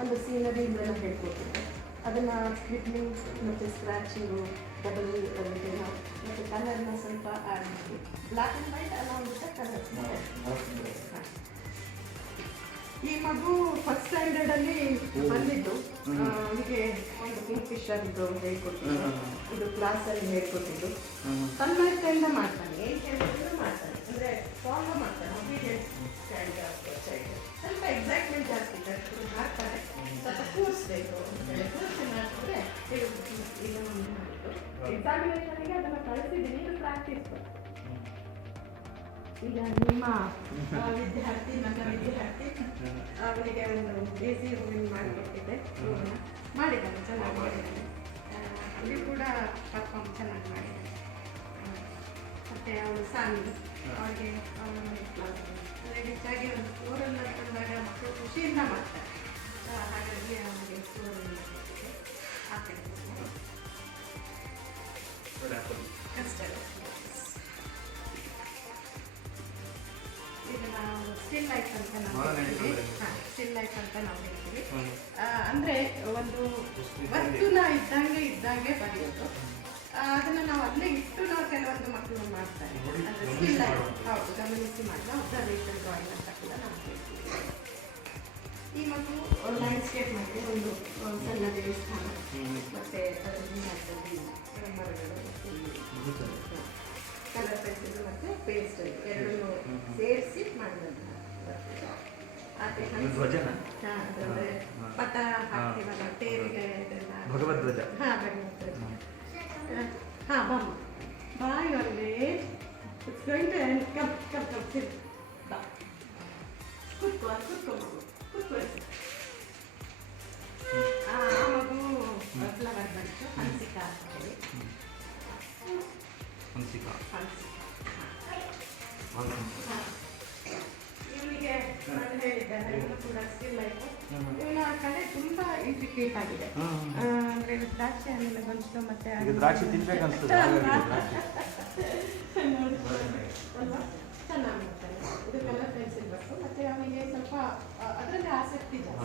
ಒಂದು ಸೀನರಿಯಿಂದೆಲ್ಲ ಹೇಳ್ಕೊಟ್ಟಿದ್ದೆ. ಅದನ್ನು ಸ್ಕ್ರಿಬ್ಲಿಂಗ್ ಮತ್ತು ಸ್ಕ್ರ್ಯಾಚಿಂಗು ಡಬಲ್ ಅದನ್ನು ಮತ್ತು ಕಲರ್ನ ಸ್ವಲ್ಪ ಆ್ಯಡ್ ಮಾಡಿ. ಬ್ಲ್ಯಾಕ್ ಆ್ಯಂಡ್ ವೈಟ್ ಅಲ್ಲ ವಿತ್ ಕಲರ್ ಈ ಮಗು ಫಸ್ಟ್ ಸ್ಟ್ಯಾಂಡರ್ಡಲ್ಲಿ ಬಂದಿದ್ದು. ಅವನಿಗೆ ಒಂದು ಕಿಂಗ್ ಫಿಶರ್ದು ಹೇಳ್ಕೊಟ್ಟಿದ್ದು. ಇದು ಕ್ಲಾಸಲ್ಲಿ ಹೇಳ್ಕೊಟ್ಟಿದ್ದು. ತನ್ನ ಮಾಡ್ತಾನೆ ಏನು ಹೇಳ್ಕೊಟ್ಟಿದ್ರು ಮಾಡ್ತಾನೆ. ಅಂದರೆ ಎಕ್ಸಾಮಿನೇಷನ್ಗೆ ಅದನ್ನು ಕಳಿಸಿದ್ದೀನಿ ಇದು ಪ್ರಾಕ್ಟೀಸ್ ಈಗ ನಿಮ್ಮ ವಿದ್ಯಾರ್ಥಿ ನನ್ನ ವಿದ್ಯಾರ್ಥಿ ಅವನಿಗೆ ಒಂದು ಎ ಸಿ ರೂಮಿಂಗ್ ಮಾಡಿಕೊಟ್ಟಿದ್ದೆ ರೂಮನ್ನ ಮಾಡಿದ್ದಾನೆ ಚೆನ್ನಾಗಿ ಮಾಡಿದ್ದಾನೆ ಅಲ್ಲಿ ಕೂಡ ಪರ್ಫಾರ್ಮ್ ಚೆನ್ನಾಗಿ ಮಾಡಿದ್ದಾನೆ ಮತ್ತು ಅವಳು ಸಾನಿ ಅವಳಿಗೆ ಕ್ಲಾಸ್ ಅಷ್ಟೇ ಈಗ ನಾವು ಸ್ಟಿಲ್ ಲೈಫ್ ಅಂತ ನಾವು. ಹಾಂ ಸ್ಟಿಲ್ ಲೈಫ್ ಅಂತ ನಾವು ಹೇಳ್ತೀವಿ. ಅಂದ್ರೆ ಒಂದು ವಸ್ತುನ ಇದ್ದಂಗೆ ಇದ್ದಂಗೆ ಬರೆಯೋದು ಅದನ್ನ ನಾವು ಅಲ್ಲೇ ಇಟ್ಟು ನಾವು ಕೆಲವೊಂದು ಮಕ್ಕಳು ಮಾಡ್ತಾರೆ ಅಂದ್ರೆ ಸ್ಟಿಲ್ ಲೈಫ್. ಹೌದು ಗಮನಿಸಿ ಮಾಡಿದ ಅಬ್ಸರ್ವೇಷನ್ ಡ್ರಾಯಿಂಗ್ ಅಂತ ಕೂಡ ನಾವು ಹೇಳ್ತೀವಿ ಈ ಮಗು ಲ್ಯಾಂಡ್ಸ್ಕೇಪ್ ಮಾಡಿ ಒಂದು ಸಣ್ಣ ದೇವಸ್ಥಾನ ಮತ್ತೆ ಮರಗಳು ಧ್ವಜನ? ಪಟ ಹಾಕ್ತೀವಲ್ಲ ತೇರಿಗೆ ಇದೆಲ್ಲ. ಭಗವಧ್ವಜ. ಹಾ ಬಮ್ಮ ಬಾಯ್ ಅಲ್ಲಿ it's going to end come come come sit ಬಾ. ಕೂತ್ಕೋ ಕೂತ್ಕೋ ಮಗು. ಕೂತ್ಕೋ. ಆ ಮಗು ಫ್ಲವರ್ ಬಂತು ಹಂಸಿಕಾ ಇವನಿಗೆ ಆಗಿದೆ. ದ್ರಾಕ್ಷಿ ಬಂತು ಮತ್ತೆ ದ್ರಾಕ್ಷಿ ಅಲ್ವಾ? ಇದು ಅವನಿಗೆ ಸ್ವಲ್ಪ ಅದರಲ್ಲಿ ಆಸಕ್ತಿ ಜಾಸ್ತಿ.